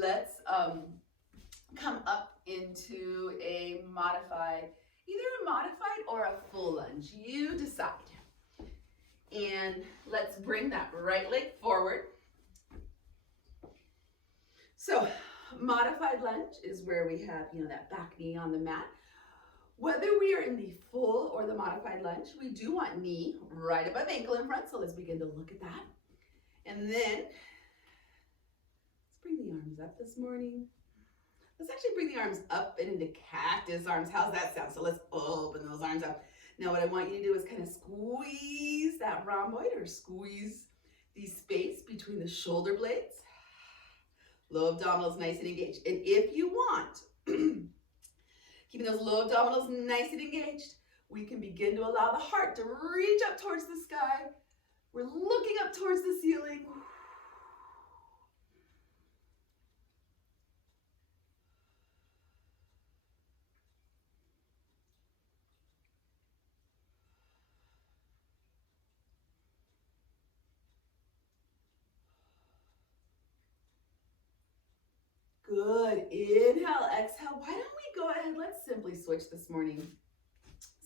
Let's come up into a modified, either a modified or a full lunge. You decide. And let's bring that right leg forward. So modified lunge is where we have, that back knee on the mat. Whether we are in the full or the modified lunge, we do want knee right above ankle in front. So let's begin to look at that. And then let's bring the arms up this morning. Let's actually bring the arms up and into cactus arms. How's that sound? So let's open those arms up. Now what I want you to do is kind of squeeze that rhomboid, or squeeze the space between the shoulder blades. Low abdominals nice and engaged. And if you want, keeping those low abdominals nice and engaged, we can begin to allow the heart to reach up towards the sky. We're looking up towards the ceiling. Good. Inhale, exhale. Why don't we go ahead? Let's simply switch this morning.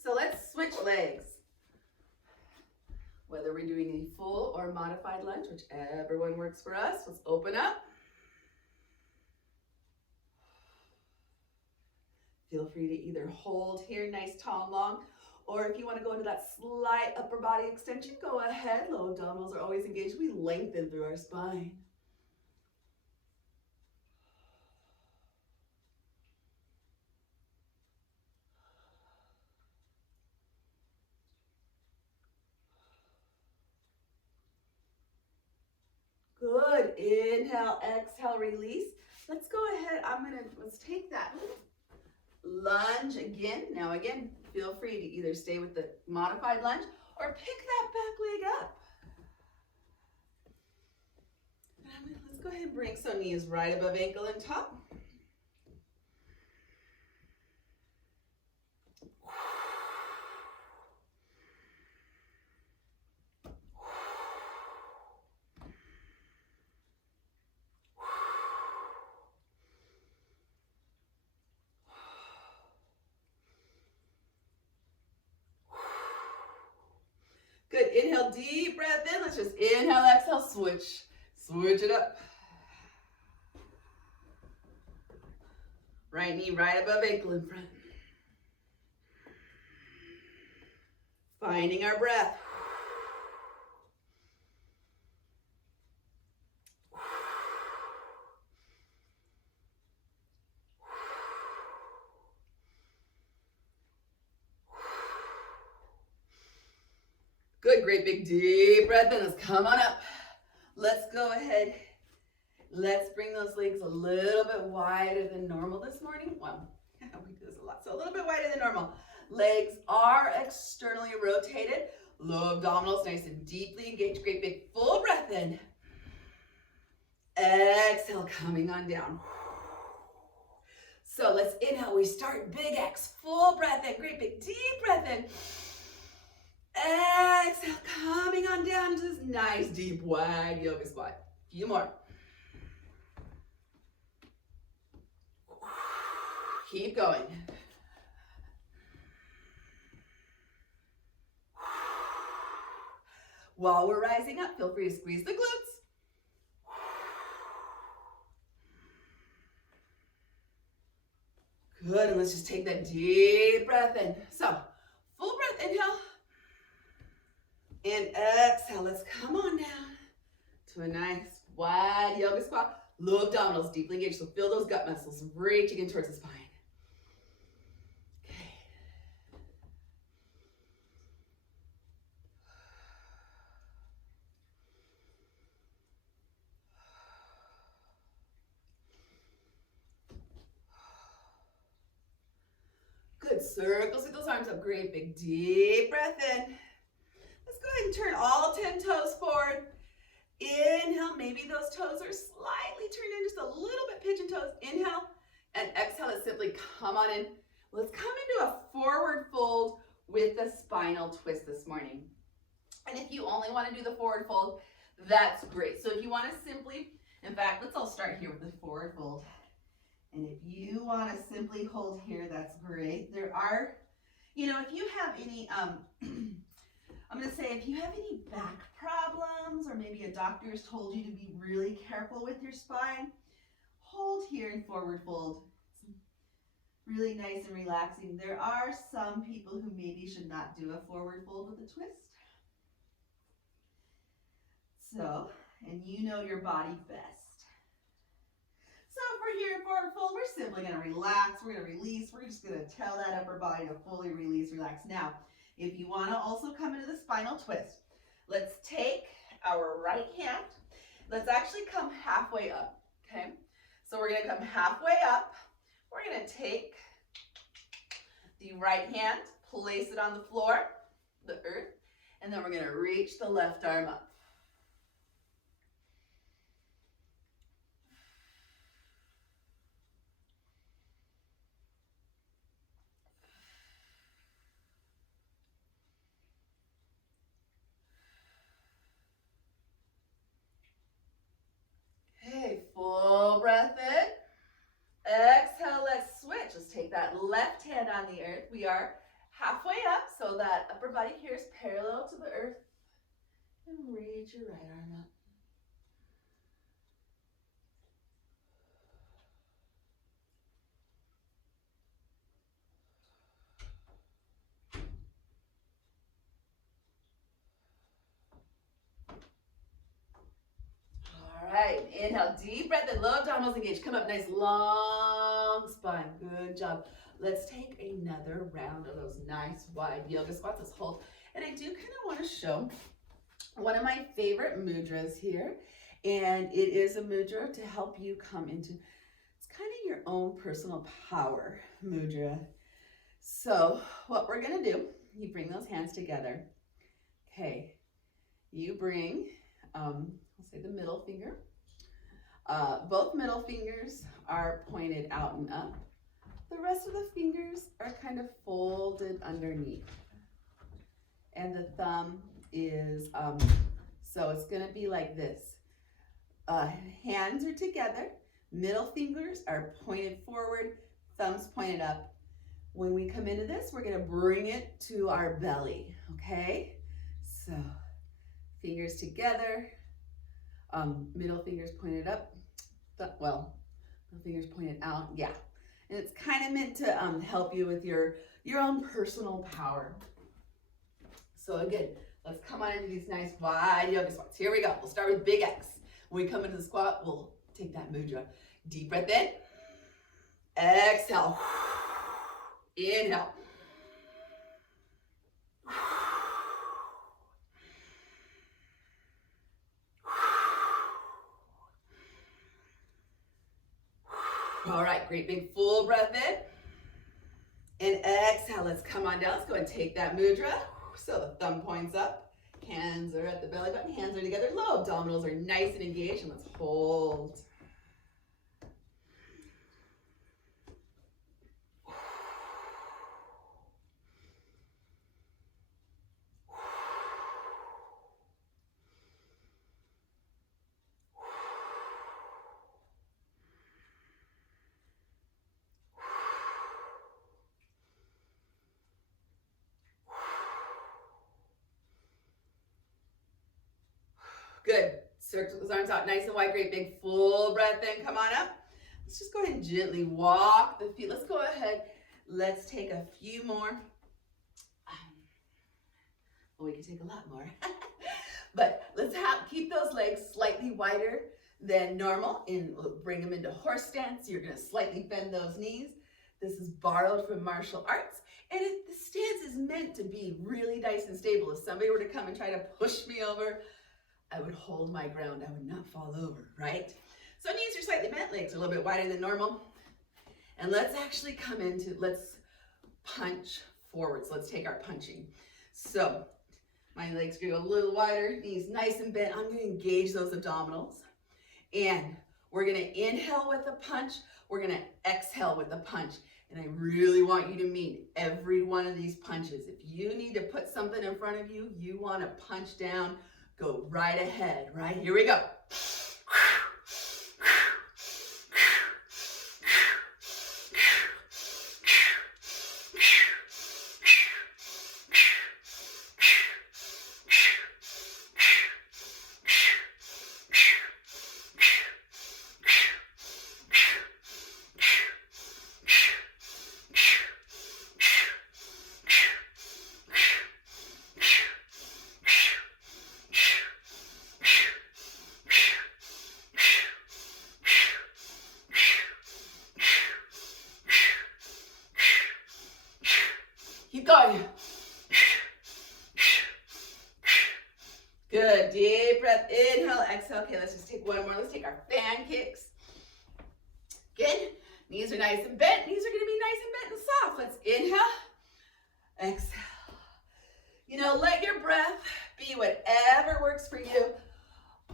So let's switch legs. Whether we're doing a full or modified lunge, whichever one works for us. Let's open up. Feel free to either hold here, nice, tall, and long, or if you want to go into that slight upper body extension, go ahead. Low abdominals are always engaged. We lengthen through our spine. Good. Inhale, exhale, release. Let's go ahead. Let's take that lunge again. Now again, feel free to either stay with the modified lunge or pick that back leg up. Let's go ahead and bring so knee is right above ankle and top. Good. Inhale, deep breath in. Let's just inhale, exhale, switch. Switch it up. Right knee right above ankle in front. Finding our breath. Good, great big deep breath in. Let's come on up. Let's go ahead. Let's bring those legs a little bit wider than normal this morning. Well, we do this a lot, so a little bit wider than normal. Legs are externally rotated. Low abdominals nice and deeply engaged. Great big full breath in. Exhale, coming on down. So let's inhale. We start big X, full breath in. Great big deep breath in. Exhale, coming on down to this nice deep wide yoga squat. A few more. Keep going. While we're rising up, feel free to squeeze the glutes. Good, and let's just take that deep breath in. So, full breath, inhale. And exhale, let's come on down to a nice wide yoga squat. Low abdominals deeply engaged, so feel those gut muscles reaching in towards the spine. Okay. Good, circle through those arms up. Great, big deep breath in. Let's go ahead and turn all 10 toes forward. Inhale, maybe those toes are slightly turned in, just a little bit pigeon toes. Inhale, and exhale, let's simply come on in. Let's come into a forward fold with a spinal twist this morning. And if you only want to do the forward fold, that's great. So if you want to simply, In fact, let's all start here with the forward fold. And if you want to simply hold here, that's great. There are, you know, if you have any, I'm going to say if you have any back problems or maybe a doctor's told you to be really careful with your spine, hold here in forward fold. It's really nice and relaxing. There are some people who maybe should not do a forward fold with a twist. So, and you know your body best. So if we're here in forward fold, we're simply going to relax, we're going to release, we're just going to tell that upper body to fully release, relax. Now, if you want to also come into the spinal twist, let's take our right hand, let's actually come halfway up, okay? So we're going to come halfway up, we're going to take the right hand, place it on the floor, the earth, and then we're going to reach the left arm up. Okay, full breath in. Exhale, let's switch. Let's take that left hand on the earth. We are halfway up, so that upper body here is parallel to the earth. And reach your right arm up. All right, inhale, deep breath in, low abdominals engaged. Come up, nice long spine. Good job. Let's take another round of those nice wide yoga squats. Let's hold. And I do kind of want to show one of my favorite mudras here. And it is a mudra to help you come into, it's kind of your own personal power mudra. So what we're going to do, you bring those hands together. Okay, you bring, I'll say the middle finger. Both middle fingers are pointed out and up. The rest of the fingers are kind of folded underneath. And the thumb is, so it's going to be like this. Hands are together, middle fingers are pointed forward, thumbs pointed up. When we come into this, we're going to bring it to our belly, okay? So, fingers together, middle fingers pointed up, middle fingers pointed out, yeah. And it's kind of meant to help you with your own personal power. So again, let's come on into these nice wide yoga squats. Here we go. We'll start with big X. When we come into the squat, we'll take that mudra. Deep breath in. Exhale. Inhale. All right, great big full breath in. And exhale, let's come on down. Let's go and take that mudra. So the thumb points up, hands are at the belly button, hands are together, low abdominals are nice and engaged, and let's hold. Good. Circle those arms out nice and wide. Great big full breath in. Come on up. Let's just go ahead and gently walk the feet. Let's go ahead. Let's take a few more. Well, we can take a lot more. But let's keep those legs slightly wider than normal and we'll bring them into horse stance. You're going to slightly bend those knees. This is borrowed from martial arts. And the stance is meant to be really nice and stable. If somebody were to come and try to push me over, I would hold my ground. I would not fall over, right? So knees are slightly bent, legs are a little bit wider than normal. And let's actually come into, let's punch forward. So let's take our punching. So my legs go a little wider, knees nice and bent. I'm going to engage those abdominals. And we're going to inhale with a punch. We're going to exhale with a punch. And I really want you to mean every one of these punches. If you need to put something in front of you, you want to punch down, go right ahead, right? Here we go. Keep going. Good, deep breath, inhale, exhale. Okay, let's just take one more. Let's take our fan kicks. Good, knees are nice and bent. Knees are gonna be nice and bent and soft. Let's inhale, exhale. You know, let your breath be whatever works for you.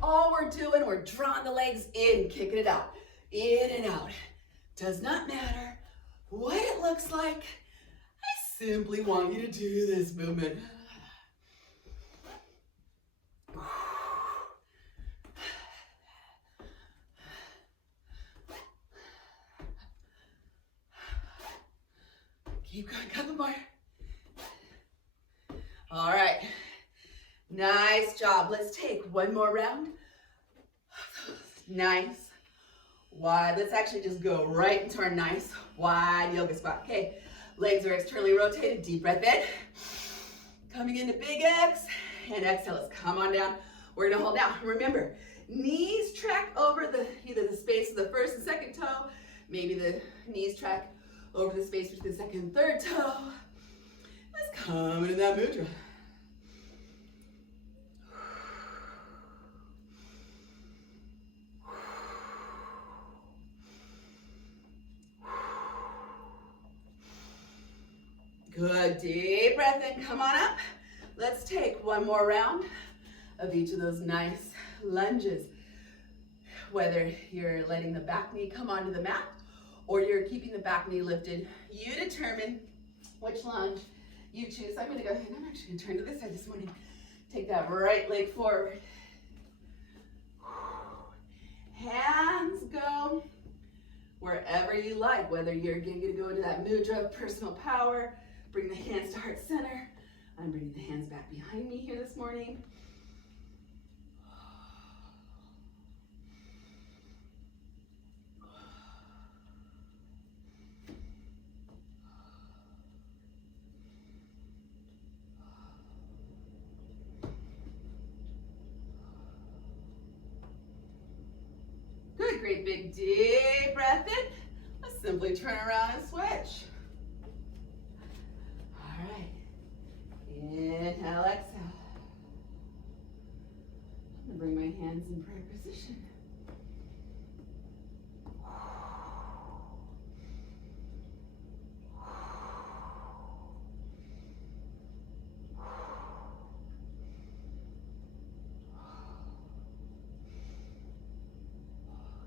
All we're doing, we're drawing the legs in, kicking it out, in and out. Does not matter what it looks like. I simply want you to do this movement. Keep going, couple more. All right, nice job. Let's take one more round. Nice, wide. Let's actually just go right into our nice, wide yoga spot. Okay, legs are externally rotated, deep breath in. Coming into big X, and exhale, let's come on down. We're gonna hold down. Remember, knees track over either the space of the first and second toe, maybe the knees track over the space between the second and third toe. Let's come into that mudra. Good, deep breath in, come on up. Let's take one more round of each of those nice lunges. Whether you're letting the back knee come onto the mat or you're keeping the back knee lifted, you determine which lunge you choose. I'm gonna go ahead and I'm actually gonna turn to this side this morning. Take that right leg forward. Hands go wherever you like, whether you're gonna go into that mudra of personal power, bring the hands to heart center. I'm bringing the hands back behind me here this morning. Good, great big deep breath in. Let's simply turn around and switch. All right, inhale, exhale. I'm gonna bring my hands in prayer position.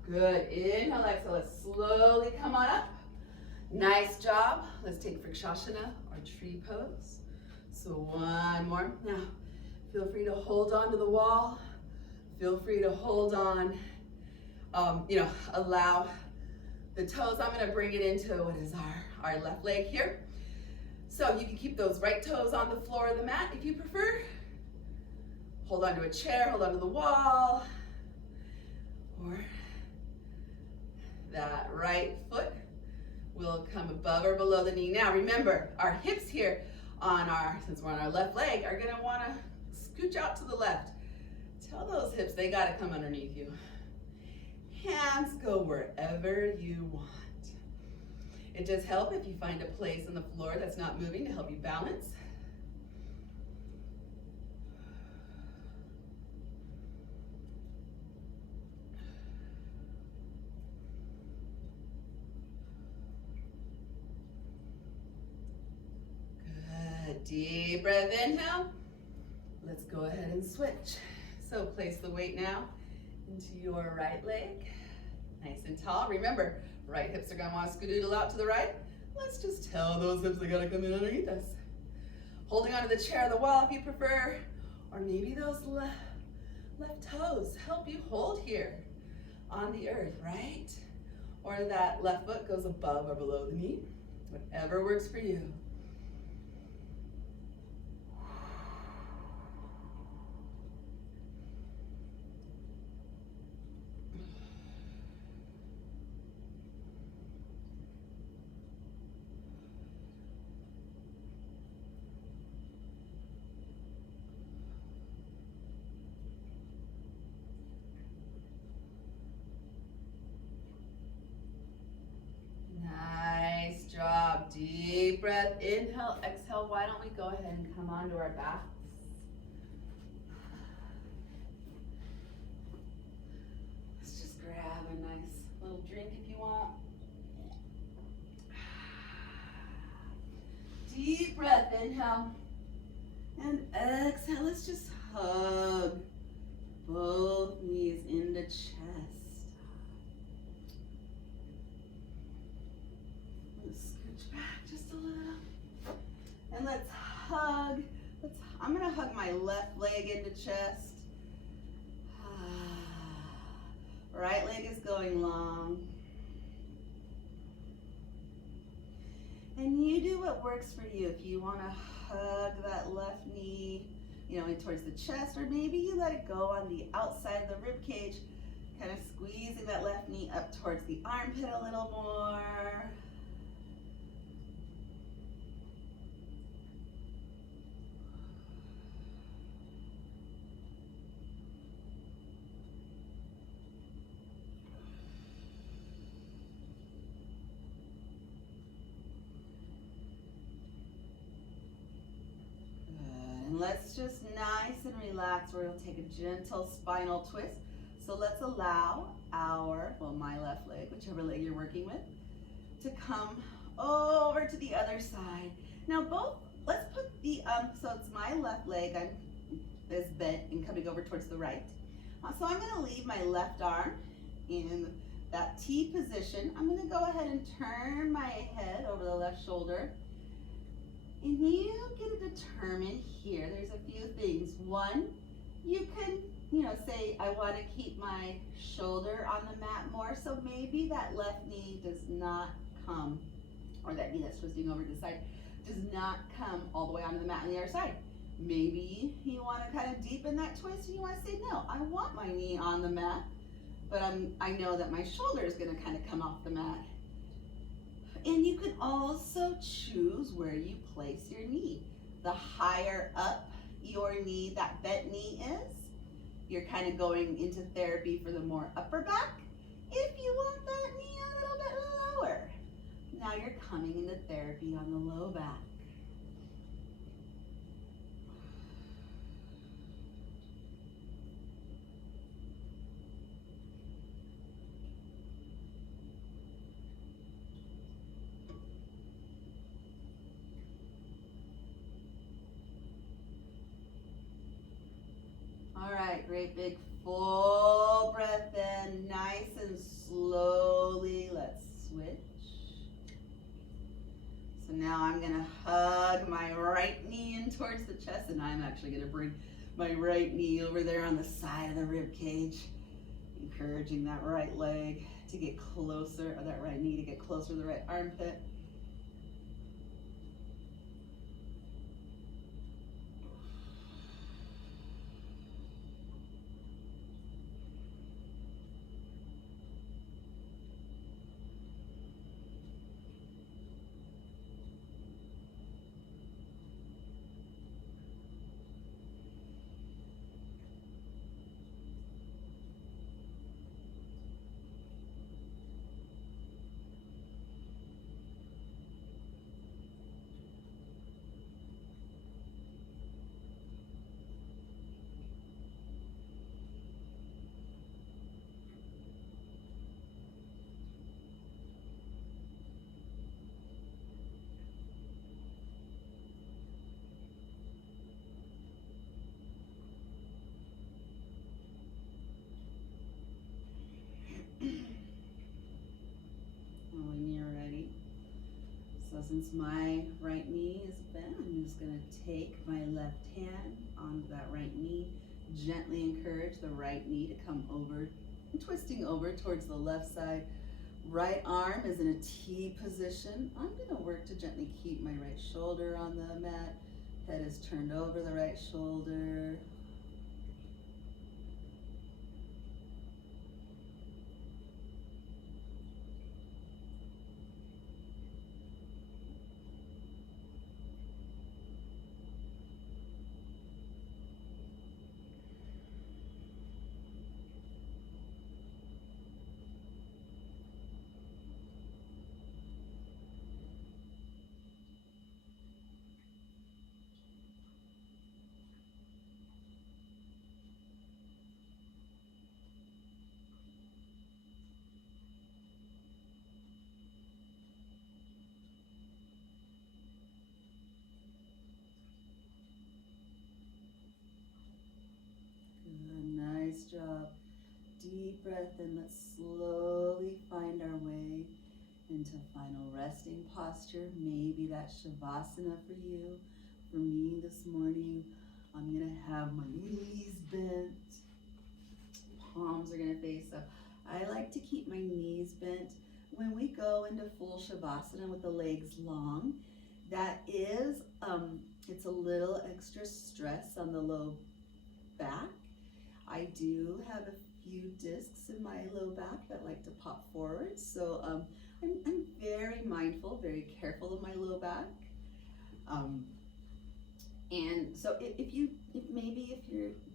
Good, inhale, exhale, let's slowly come on up. Nice job. Let's take Vrikshasana or tree pose. So one more. Now, feel free to hold on to the wall. Feel free to hold on, allow the toes. I'm gonna bring it into what is our left leg here. So you can keep those right toes on the floor of the mat if you prefer. Hold on to a chair, hold on to the wall. Or that right foot will come above or below the knee. Now remember, our hips here since we're on our left leg, are gonna wanna scooch out to the left. Tell those hips they gotta come underneath you. Hands go wherever you want. It does help if you find a place on the floor that's not moving to help you balance. Good, deep breath, inhale. Let's go ahead and switch. So place the weight now into your right leg, nice and tall. Remember, right hips are gonna want to skedaddle out to the right. Let's just tell those hips they gotta come in underneath us. Holding onto the chair or the wall if you prefer, or maybe those left toes help you hold here on the earth, right? Or that left foot goes above or below the knee, whatever works for you. Nice job. Deep Deep breath, inhale, exhale. Why don't we go ahead and come onto our backs? Let's just grab a nice little drink if you want. Deep breath, inhale. And exhale, let's just hug both knees into chest. Scooch back just a little. And let's hug. I'm gonna hug my left leg into chest. Right leg is going long. And you do what works for you. If you want to hug that left knee, in towards the chest, or maybe you let it go on the outside of the rib cage, kind of squeezing that left knee up towards the armpit a little more. And let's just nice and relax. We're going to take a gentle spinal twist. So let's allow my left leg, whichever leg you're working with, to come over to the other side. Now let's put so it's my left leg, is bent and coming over towards the right. So I'm going to leave my left arm in that T position. I'm going to go ahead and turn my head over the left shoulder. And you get to determine here, there's a few things. One, you can, say I want to keep my shoulder on the mat more, so maybe that left knee does not come, or that knee that's twisting over to the side, does not come all the way onto the mat on the other side. Maybe you want to kind of deepen that twist and you want to say, no, I want my knee on the mat, but I know that my shoulder is going to kind of come off the mat. And you can also choose where you place your knee. The higher up your knee, that bent knee is, you're kind of going into therapy for the more upper back. If you want that knee a little bit lower, now you're coming into therapy on the low back. All right, great big full breath in, nice and slowly, let's switch. So now I'm gonna hug my right knee in towards the chest, and I'm actually gonna bring my right knee over there on the side of the rib cage, encouraging that right leg to get closer, or that right knee to get closer to the right armpit. When you're ready. So since my right knee is bent, I'm just going to take my left hand onto that right knee, gently encourage the right knee to come over, twisting over towards the left side. Right arm is in a T position. I'm going to work to gently keep my right shoulder on the mat. Head is turned over the right shoulder. and let's slowly find our way into final resting posture. Maybe that's Shavasana for you. For me this morning, I'm gonna have my knees bent, palms are gonna face up. I like to keep my knees bent. When we go into full Shavasana with the legs long, that is, it's a little extra stress on the low back. I do have a few discs in my low back that like to pop forward, so I'm very mindful, very careful of my low back. And so if you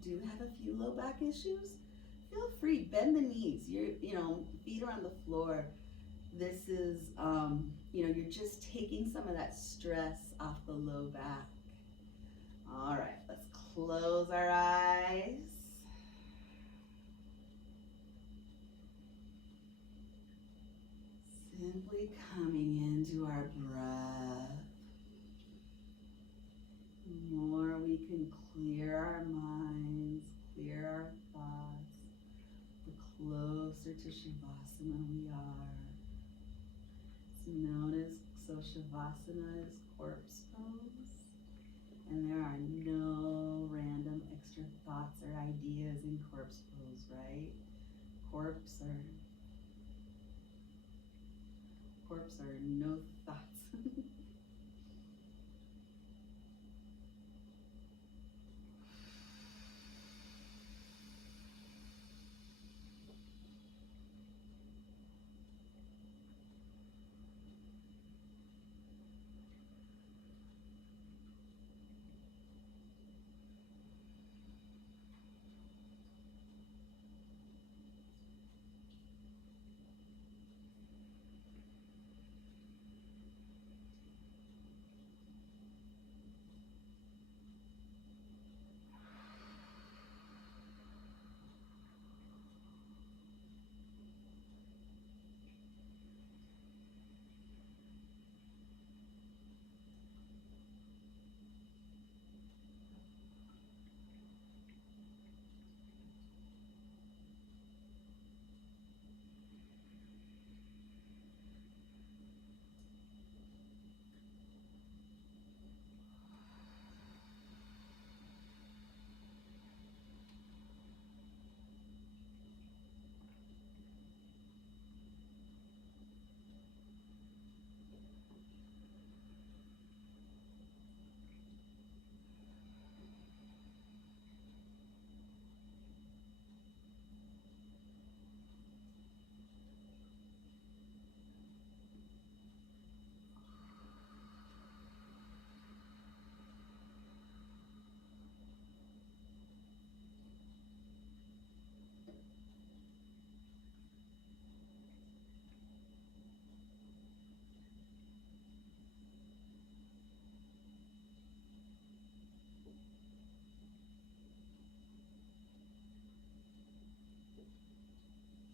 do have a few low back issues, feel free, bend the knees. Feet are on the floor. This is, you're just taking some of that stress off the low back. All right, let's close our eyes. Simply coming into our breath. The more we can clear our minds, clear our thoughts, the closer to Shavasana we are. It's known as, Shavasana is corpse pose. And there are no random extra thoughts or ideas in corpse pose, right? Corpse are no thoughts.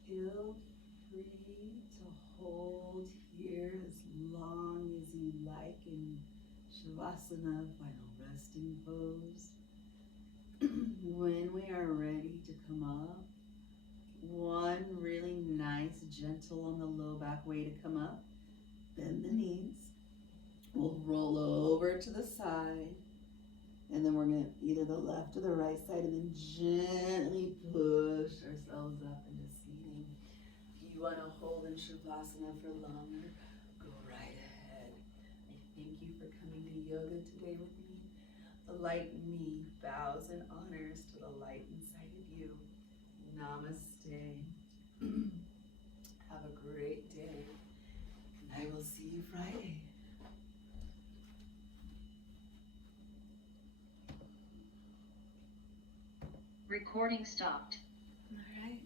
Feel free to hold here as long as you like in Shavasana, final resting pose. When we are ready to come up, one really nice, gentle on the low back way to come up. Bend the knees. We'll roll over to the side. And then we're going to either the left or the right side, and then gently push ourselves up into seating. If you want to hold in Shavasana for longer, go right ahead. I thank you for coming to yoga today with me. The light in me bows and honors to the light inside of you. Namaste. Have a great day, and I will see you Friday. Recording stopped. All right.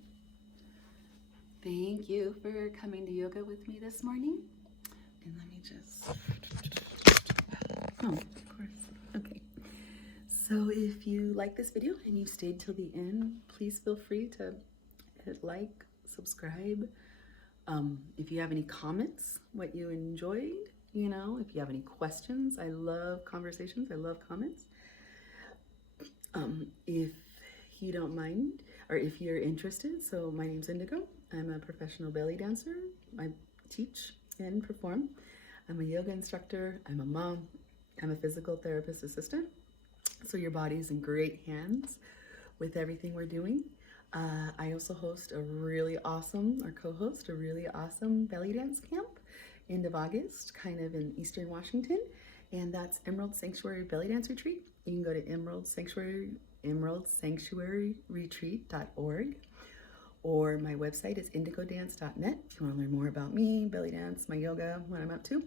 Thank you for coming to yoga with me this morning. And let me just, of course. Okay. So if you like this video and you stayed till the end, please feel free to hit like, subscribe. If you have any comments, what you enjoyed, if you have any questions, I love conversations, I love comments. If you don't mind, or if you're interested, so my name's Indigo. I'm a professional belly dancer. I teach and perform. I'm a yoga instructor. I'm a mom. I'm a physical therapist assistant. So your body's in great hands with everything we're doing. I also host a really awesome, or co-host a really awesome belly dance camp end of August, kind of in Eastern Washington, and that's Emerald Sanctuary Belly Dance Retreat. You can go to emeraldsanctuaryretreat.org, or my website is indigodance.net if you want to learn more about me, belly dance, my yoga, what I'm up to,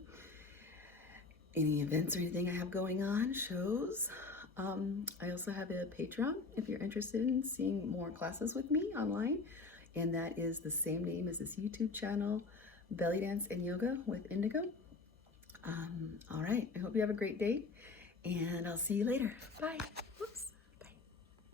any events or anything I have going on, shows. I also have a Patreon if you're interested in seeing more classes with me online, and that is the same name as this YouTube channel, Belly Dance and Yoga with Indigo. All right, I hope you have a great day, and I'll see you later. Bye.